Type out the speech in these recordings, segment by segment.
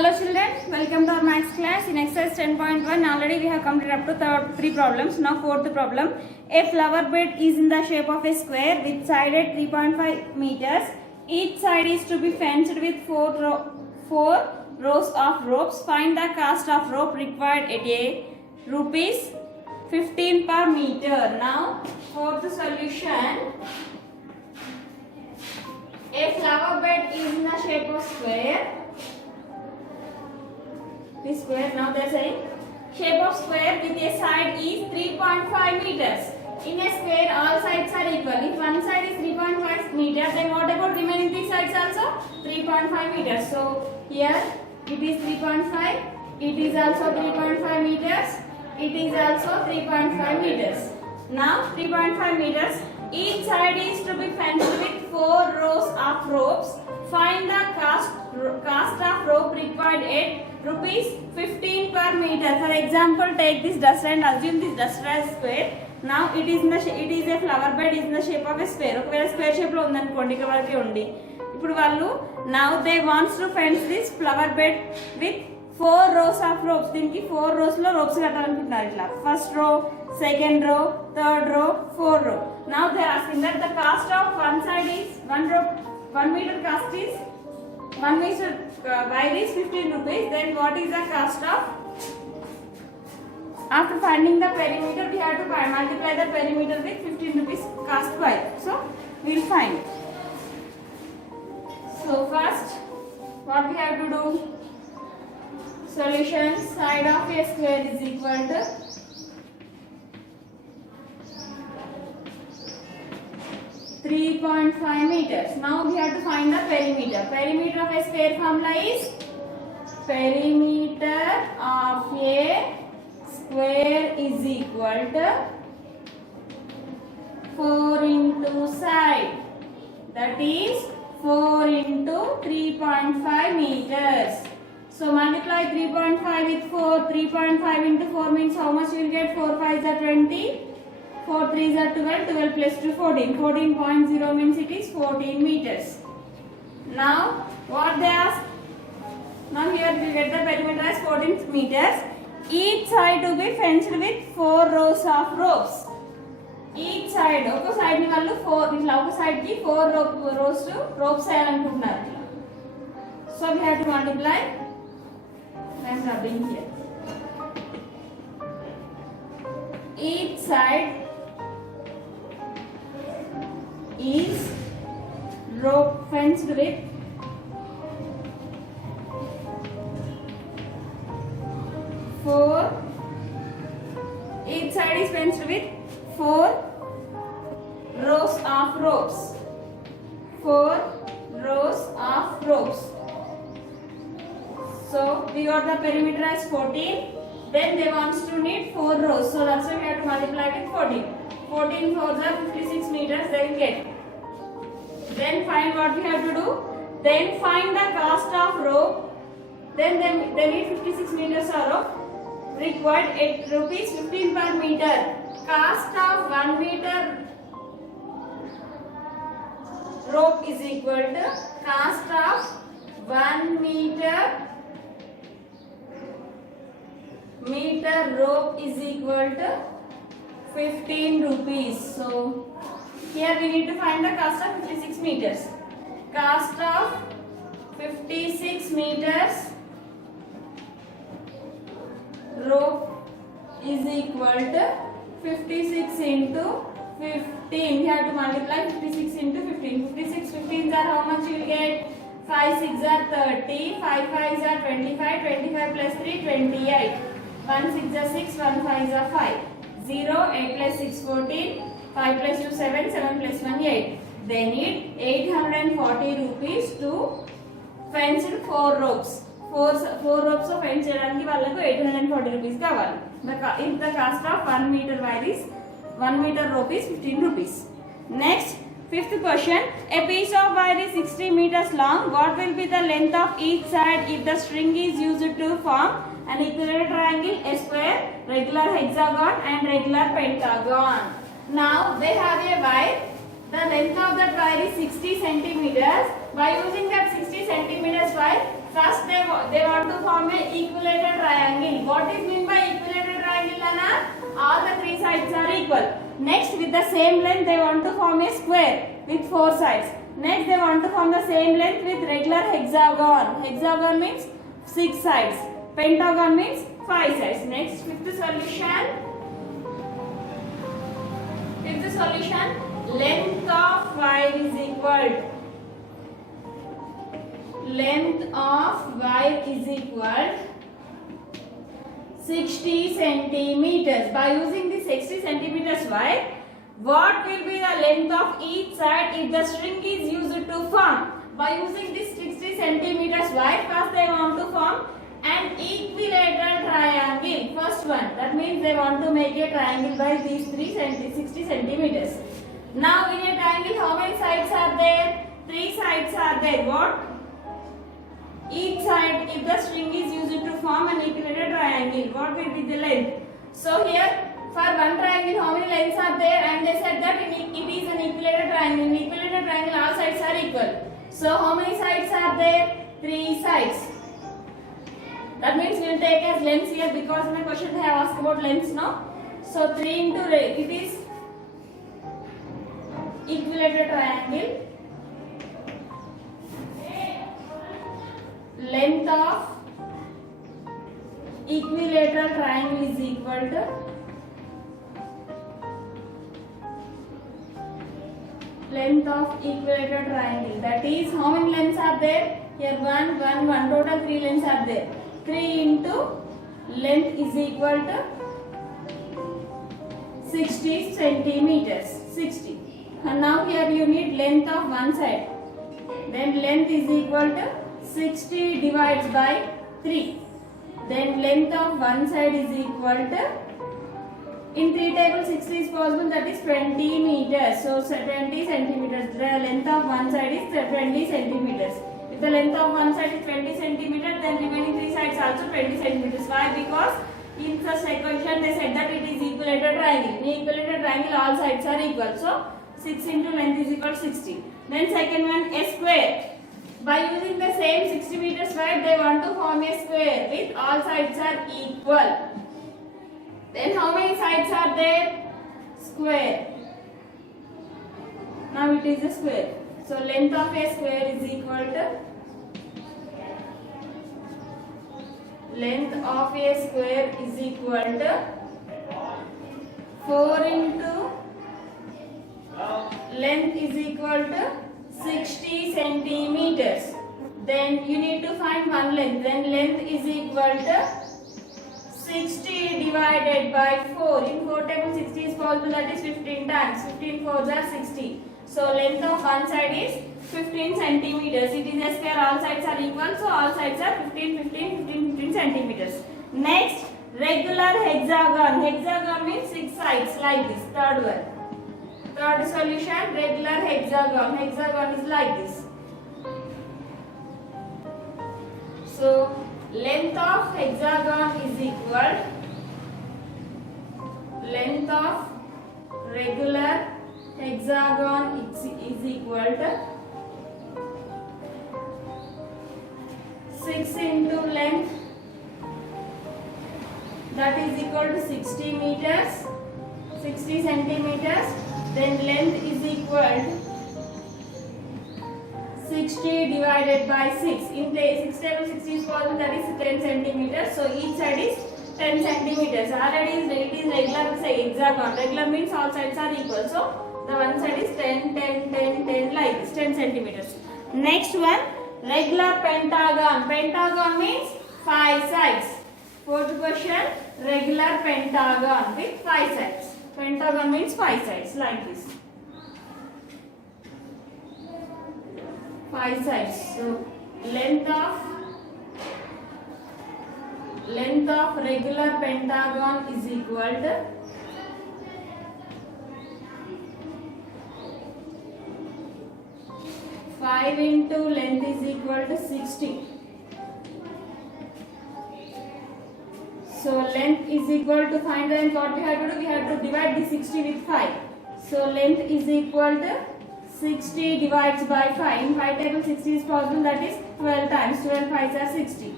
Hello children, welcome to our maths class. In exercise 10.1 already we have completed up to 3 problems. Now fourth problem. A flower bed is in the shape of a square with side at 3.5 meters. Each side is to be fenced with 4 rows of ropes. Find the cost of rope required at a rupees 15 per meter. Now for the solution, a flower bed is in the shape of square. This square, now they are saying shape of square with a side is 3.5 meters. In a square all sides are equal. If one side is 3.5 meters, then what about remaining 3 sides also? 3.5 meters. So here it is 3.5, it is also 3.5 meters, it is also 3.5 meters. Now 3.5 meters, each side is to be fenced with 4 rows of ropes. Find the cost of rope required at rupees 15 per meter. For example, take this duster and assume this duster as square. Now it is a flower bed is in the shape of a square. ఒకవేళ square shape లో ఉందనుకోండి, ఇక్కడ వరకే ఉంది. ఇప్పుడు వాళ్ళు now they wants to fence this flower bed with 4 rows of ropes. దీనికి 4 rows లో ropes కట్టాలనుకుంటున్నారు. ఇట్లా first row, second row, third row, fourth రో. Now they are asking that the cost of one side is 1 meter cost is 1 meter wide is 15 rupees. Then what is the cost of? After finding the perimeter, we have to multiply the perimeter with 15 rupees cost by. So we will find. So first, what we have to do? Solution: side of a square is equal to (3.5 meters. Now we have to find the perimeter. Perimeter of a square formula is perimeter of a square is equal to 4 into side. That is 4 into 3.5 meters. So multiply 3.5 with 4. 3.5 into 4 means how much you will get? 4 5s are 20. 4 3s are 12, 12 plus 2 14. 14.0 means it is 14 meters. Now what they ask? Now here we get the perimeter as 14 meters. Each side to be fenced with 4 rows of ropes. Each side, ఒక side ని వాళ్ళు 4 ఇట్లా ఒక side కి 4 rows ropes వేయాలనుకుంటున్నారు. So we have to multiply. I am rubbing here. Each side is rope fenced with 4. Each side is fenced with 4 rows of ropes. 4 rows of ropes. So we got the perimeter as 14. Then they wants to need 4 rows. So that's why we have to multiply with 14. 14 4s are 56 meters. They will get. Then find what we have to do. Then find the cost of rope. Then they need 56 meters of rope required at rupees 15 per meter. Cost of 1 meter rope is equal to cost of 1 meter rope is equal to 15 rupees. So here we need to find the cost of 56 meters. Cost of 56 meters rope is equal to 56 into 15. We have to multiply 56 into 15. 56 15s are how much you will get? 5 6 are 30, 5 5s are 25, 25 plus 3 28. 1 6 are 6, 1 5s are 5. 0, 8 plus 6 14, 5 plus 2 7, 7 plus 1 8. They need 840 rupees to fence 4 ropes. 4 ropes of fence చేయడానికి వాళ్ళకు 840 rupees కావాలి. If the cost of 1 meter wire is 1 meter rope is 15 rupees. Next, fifth question. A piece of wire is 60 meters long. What will be the length of each side if the string is used to form an equilateral triangle, a square, regular hexagon and regular pentagon? Now they have a wire. The length of that wire is 60 centimeters. By using that 60 centimeters wire, first they want to form a equilateral triangle. What is meant by equilateral triangle, Nana? All the three sides are equal. Next, with the same length, they want to form a square with four sides. Next, they want to form the same length with regular hexagon. Hexagon means 6 sides. Pentagon means 5 sides. Next, fifth solution. Length of wire is equal. Length of wire is equal 60 centimeters. By using the 60 centimeters wire, what will be the length of each side if the string is used to form? By using this 60 centimeters wire, first they want to form an equilateral triangle. First one. That means they want to make a triangle by these 60 centimeters. Now in a triangle, how many sides are there? 3 sides are there. What? Each side, if the string is used to form an equilateral triangle, what will be the length? So here, for one triangle, how many lengths are there? And they said that it is an equilateral triangle. In equilateral triangle, all sides are equal. So how many sides are there? 3 sides. That means we will take as lengths here because in the question they have asked about lengths, no? So 3 into it is equilateral triangle. Length of equilateral triangle is equal to length of equilateral triangle. That is, how many lengths are there? Here 1, 1, 1. Total 3 lengths are there. 3 into length is equal to 60 centimeters. 60. And now here you need length of one side. Then length is equal to 60 divided by 3. Then length of one side is equal to, in 3 tables 60 is possible, that is 20 meters. So 20 centimeters. The length of one side is 20 centimeters. If the length of one side is 20 centimeters, then remaining 3 sides also 20 centimeters. Why? Because in such equation they said that it is equilateral triangle. In equilateral triangle all sides are equal. So 6 into length is equal to 60. Then second one, a square. By using the same 60 meters wide, they want to form a square with all sides are equal. Then how many sides are there? Square. Now it is a square. So length of a square is equal to length of a square is equal to 4 into length is equal to 60 centimeters. Then you need to find one length. Then length is equal to 60 divided by 4. In 4 table 60 is possible, that is 15 times. 15 fours are 60. So length of one side is 15 centimeters. It is a square, all sides are equal. So all sides are 15 centimeters. Next, regular hexagon. Hexagon means 6 sides like this. Third one. Third solution, regular hexagon. Hexagon is like this. So length of hexagon is equal length of regular hexagon is equal to 6 into length, that is equal to 60 meters, 60 centimeters. Then length is equal to 60 divided by 6. In 6 table 60 is possible, that is 10 centimeters. So each side is 10 centimeters. Already it is regular hexagon. Regular means all sides are equal. So the one side is 10 like this, 10 centimeters. Next one, regular pentagon. Pentagon means 5 sides. Fourth question, regular pentagon with 5 sides. Pentagon means 5 sides like this. 5 sides. So length of regular pentagon is equal to 5 into length is equal to 60. So length is equal to, find the length, what we have to do? We have to divide the 60 with 5. So length is equal to 60 divides by 5. In 5 table 60 is possible, that is 12 times. 12 5s are 60.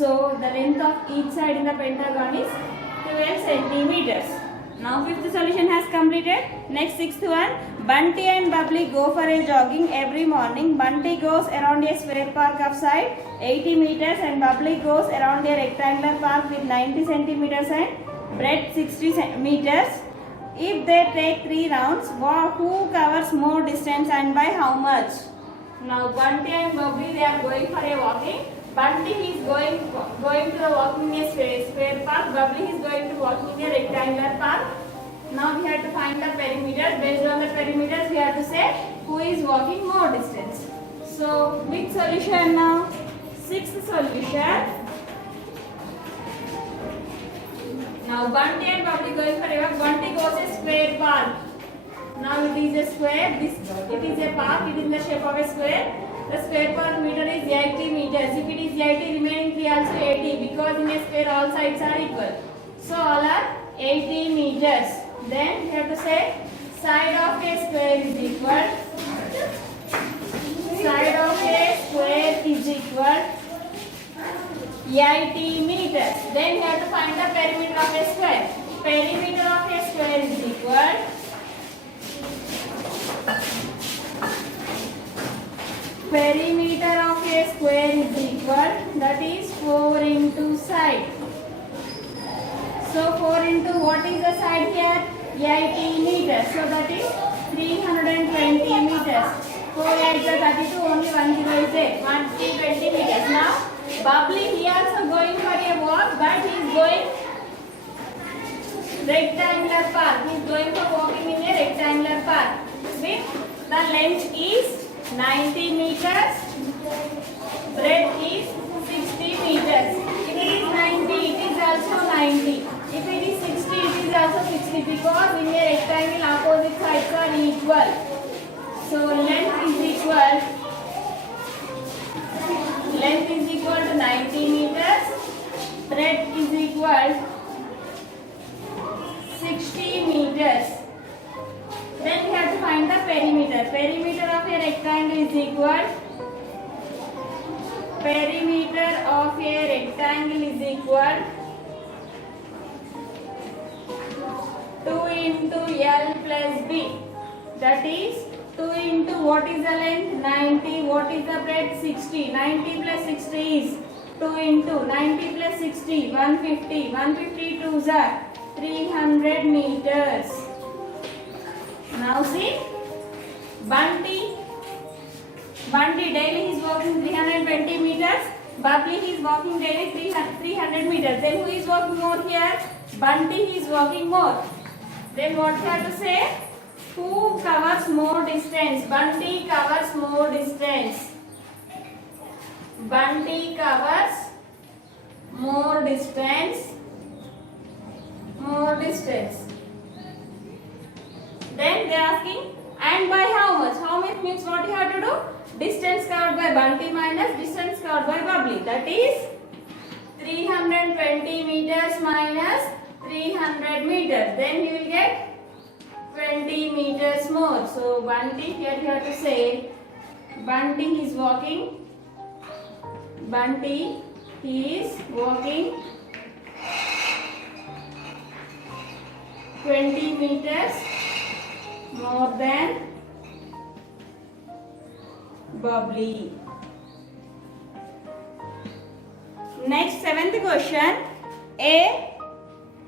So the length of each side in the pentagon is 12 centimeters. Now fifth solution has completed. Next sixth one. Bunty and Bubbly go for a jogging every morning. Bunty goes around a square park of side 80 meters and Bubbly goes around a rectangular park with 90 centimeters and breadth 60 meters. If they take 3 rounds, who covers more distance and by how much? Now Bunty and Bubbly, they are going for a walking. Bunty is going to the walking in a square park. Bubbly is going to walking in a rectangular park. Now we have to find the perimeter. Based on the perimeters, we have to say who is walking more distance. So which solution now? Sixth solution. Now Bunty and Bubbly going for a walk. Bunty goes a square park. Now it is a square. It is a park. It is in the shape of a square. The square per meter is 80 meters. If it is 80, remaining 3 also 80 because in a square all sides are equal. So all are 80 meters. Then we have to say side of a square is equal. Side of a square is equal 80 meters. Then we have to find the perimeter of a square. Perimeter of a square is equal perimeter of a square is equal, that is 4 into side. So 4 into what is the side here? 80 meters. So that is 320 meters. 4 8 is 32, only 1 0 is there. 320 meters. Now Bubbly, he also going for a walk, but he is going rectangular park. He is going for walking in a rectangular park. With the length is 90 meters, breadth is 60 meters. If it is 90, it is also 90. If it is 60, it is also 60 because in a rectangle opposite sides are equal. So length is equal to 90 meters, breadth is equal 60 meters. Then we have to find the perimeter. Perimeter of a rectangle is equal. Perimeter of a rectangle is equal 2 into L plus B. That is 2 into what is the length? 90. What is the breadth? 60. 90 plus 60 is 2 into 90 plus 60. 150. 150 2s are 300 meters. Now see, Bunty daily is walking 320 meters. Bubbly is walking daily 300 meters. Then who is walking more here? Bunty is walking more. Then what we have to say? Who covers more distance? Bunty covers more distance. Bunty covers more distance. More distance. Then they are asking, and by how much? How much means what you have to do? Distance covered by Bunty minus distance covered by Bubbly. That is 320 meters minus 300 meters. Then you will get 20 meters more. So Bunty, here you have to say Bunty is walking. Bunty is walking 20 meters more than Bubbly. Next, seventh question. A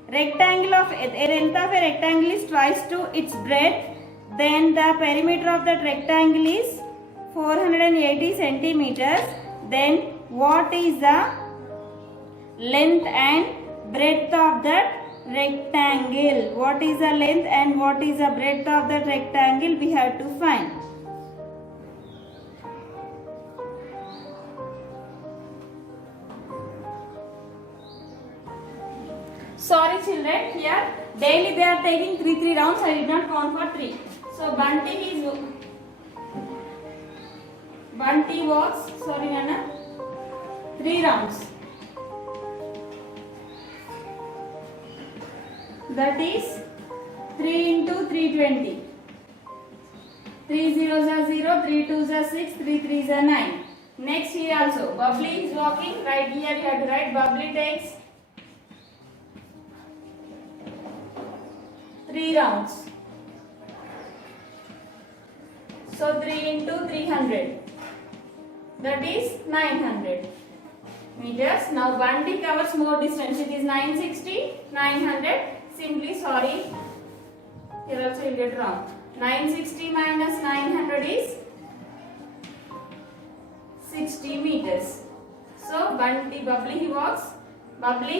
rectangle of a length of a rectangle is twice to its breadth. Then the perimeter of that rectangle is 480 centimeters. Then what is the length and breadth of that rectangle? What is the length and what is the breadth of that rectangle? We have to find. Sorry children, here daily they are taking 3 rounds. I did not count for 3. So Bunty walks, sorry Nana, 3 rounds. That is 3 into 320. 3 zeros are 0, 3 twos are 6, 3 threes are 9. Next here also, Bubbly is walking. Right here you have to write Bubbly takes 3 rounds. So 3 into 300. That is 900 meters. Now Bunty covers more distance. It is 960, 900. Simply sorry. Here also you will get wrong. 960 minus 900 is 60 meters. So Bubbly he walks. Bunty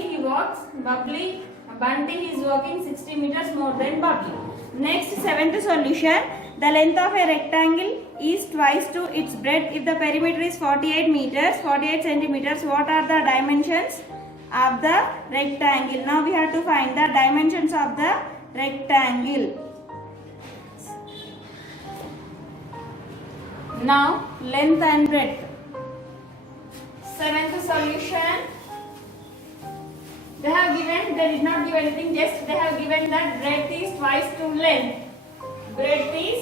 is walking 60 meters more than Bubbly. Next, seventh solution. The length of a rectangle is twice to its breadth if the perimeter is 48 meters, 48 centimeters. What are the dimensions of the rectangle? Now we have to find the dimensions of the rectangle. Now length and breadth. Seventh solution. They did not give anything, just they have given that breadth is twice to length. Breadth is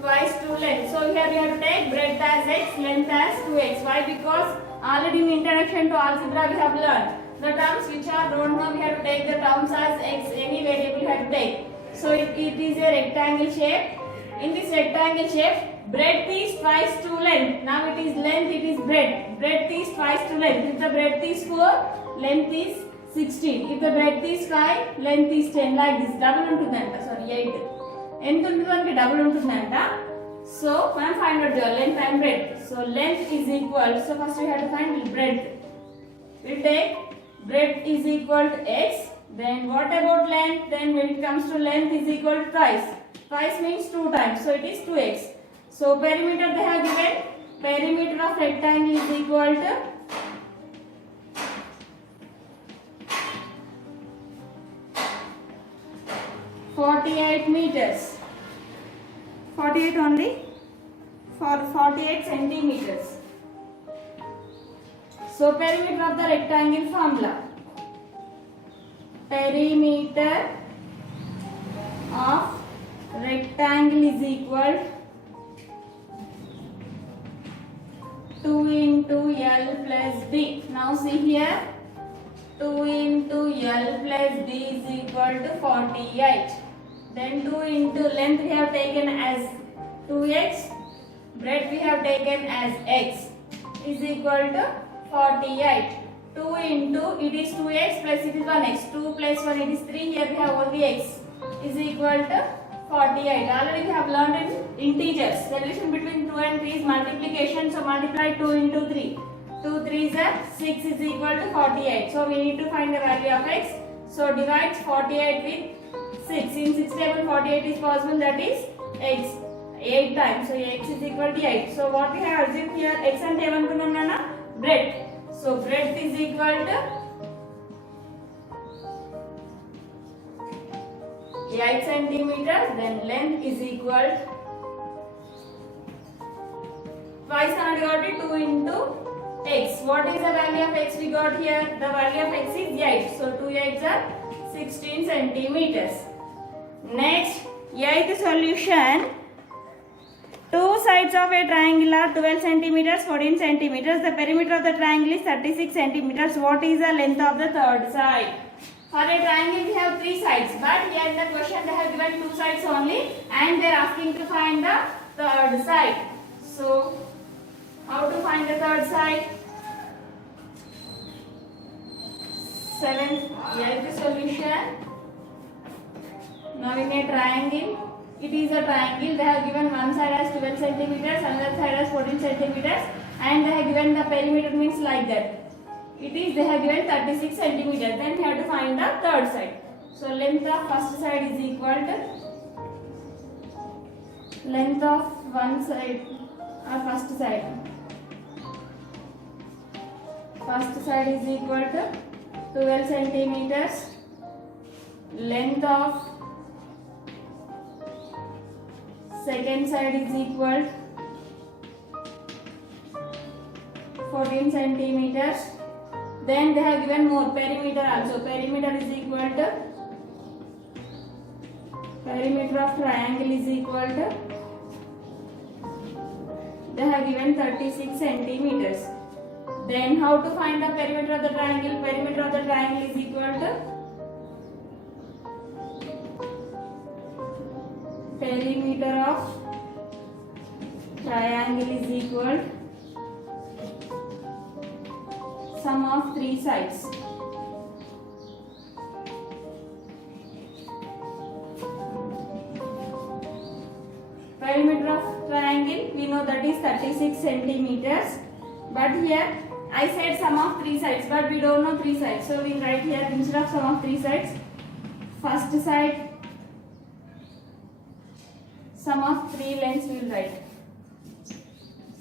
twice to length. So here you have to take breadth as x, length as 2x. Why? Because already in introduction to algebra we have learned the terms which are don't know, we have to take the terms as x, any variable we have to take. So it is a rectangle shape. In this rectangle shape, breadth is twice to length. Now it is length, it is breadth. Breadth is twice to length. If the breadth is 4, length is 16. If the breadth is 5, length is 10. Like this. Double untundanta. Sorry, 8. ఎంత ఉంటుందంటే double ఉంటుందంట. So మనం find out చేయాలి length and breadth. So length is equal, so first we have to find breadth. We take breadth is equal to x. Then what about length? Then when it comes to length is equal to twice. Twice means 2 times. So it is 2x. So perimeter they have given. Perimeter of rectangle is equal to 48 meters. 48 only for 48 centimeters. So perimeter of the rectangle formula. Perimeter of rectangle is equal 2 into L plus B. Now see here, 2 into L plus B is equal to 48. Then 2 into length we have taken as 2x, breadth we have taken as x is equal to 48. 2 into, it is 2x plus it is 1x. 2 plus 1 it is 3. Here we have only x is equal to 48. Already we have learned in integers. The relation between 2 and 3 is multiplication. So multiply 2 into 3. 2 3s are 6 is equal to 48. So we need to find the value of x. So divide 48 with 6. In 6 table 48 is possible, that is x 8 times. So x is equal to 8. So what we have assumed here, x and 7 nana breadth. So breadth is equal to 8 centimeters. Then length is equal twice and got it 2 into x. What is the value of x we got here? The value of x is 8. So 2 8s are 16 centimeters. Next, eighth solution. Two sides of a triangle are 12 centimeters, 14 centimeters. The perimeter of the triangle is 36 centimeters. What is the length of the third side? For a triangle we have 3 sides, but here in the question they have given 2 sides only and they are asking to find the third side. So, how to find the third side? Eighth solution. Now in a triangle, it is a triangle. They have given one side as 12 centimeters, another side as 14 centimeters, and they have given the perimeter means like that. They have given 36 centimeters. Then we have to find the third side. So length of first side is equal to length of one side or first side. First side is equal to 12 centimeters. Length of second side is equal 14 centimeters. Then they have given more perimeter also. Perimeter is equal to perimeter of triangle is equal to they have given 36 centimeters. Then how to find the perimeter of the triangle? Perimeter of the triangle is equal to perimeter of triangle is equal sum of three sides. Perimeter of triangle, we know that is 36 centimeters, but here I said sum of three sides, but we don't know three sides, so we write here instead of sum of three sides, first side sum of three lengths we will write.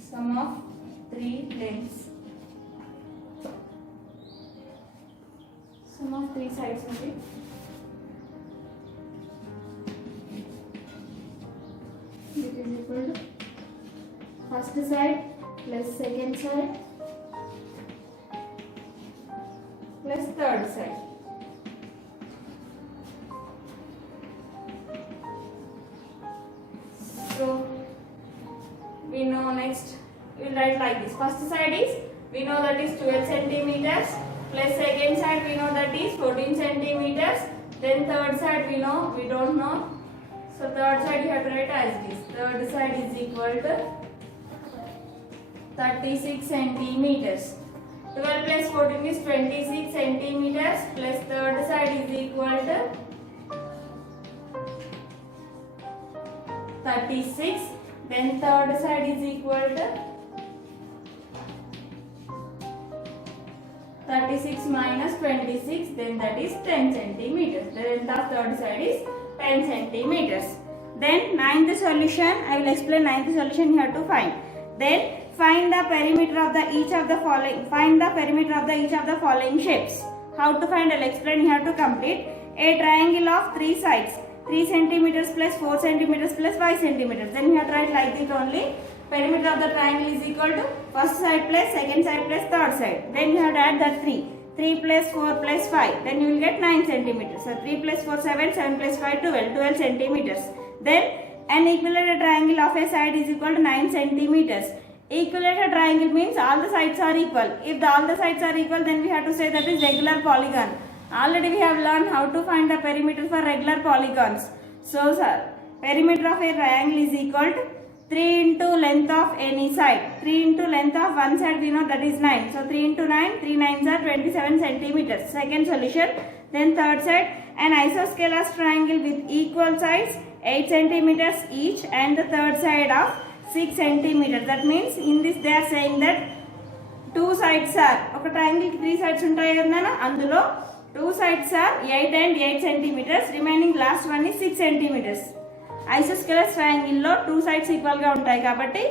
Sum of three lengths. Sum of three sides will be it is equal to first side plus second side plus third side. So we know next we will write like this. First side is we know that is 12 centimeters plus second side we know that is 14 centimeters. Then third side we know we don't know. So third side you have to write as this. Third side is equal to 36 centimeters. 12 plus 14 is 26 centimeters plus third side is equal to 36. Then third side is equal to 36 minus 26, then that is 10 centimeters. The length of third side is 10 centimeters. Then ninth solution, I will explain ninth solution you have to find. Then find the perimeter of the each of the following. Find the perimeter of the each of the following shapes. How to find? I will explain. You have to complete a triangle of three sides. 3 centimeters plus 4 centimeters plus 5 centimeters. Then you have to write like this only. Perimeter of the triangle is equal to first side plus second side plus third side. Then you have to add that 3. 3 plus 4 plus 5. Then you will get 9 centimeters. So 3 plus 4 7. 7 plus 5 12. 12 centimeters. Then an equilateral triangle of a side is equal to 9 centimeters. Equilateral triangle means all the sides are equal. If all the sides are equal, then we have to say that is regular polygon. Already we have learned how to find the perimeter for regular polygons. So sir, perimeter of a triangle is equal to 3 into length of any side. 3 into length of one side we know that is 9. So 3 into 9, 3 9s are 27 centimeters. Second solution. Then third side, an isosceles triangle with equal sides 8 centimeters each and the third side of 6 centimeters. That means in this they are saying that two sides are, ఒక triangle కి 3 sides ఉంటాయి కదా, అందులో 2 sides are 8 and 8 centimeters, remaining last one is 6 centimeters. Isosceles triangle లో 2 sides equal గా ఉంటాయి కాబట్టి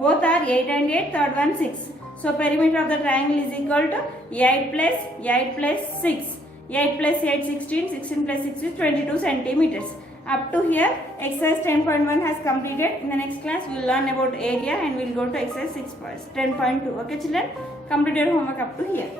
both are 8 and 8, third one 6. So perimeter of the triangle is equal to 8 plus 6. 8 plus 8 16, 16 plus 6 is 22 centimeters. Up to here exercise 10.1 has completed. In the next class we will learn about area and we will go to exercise 10.2. Okay children, complete your homework up to here.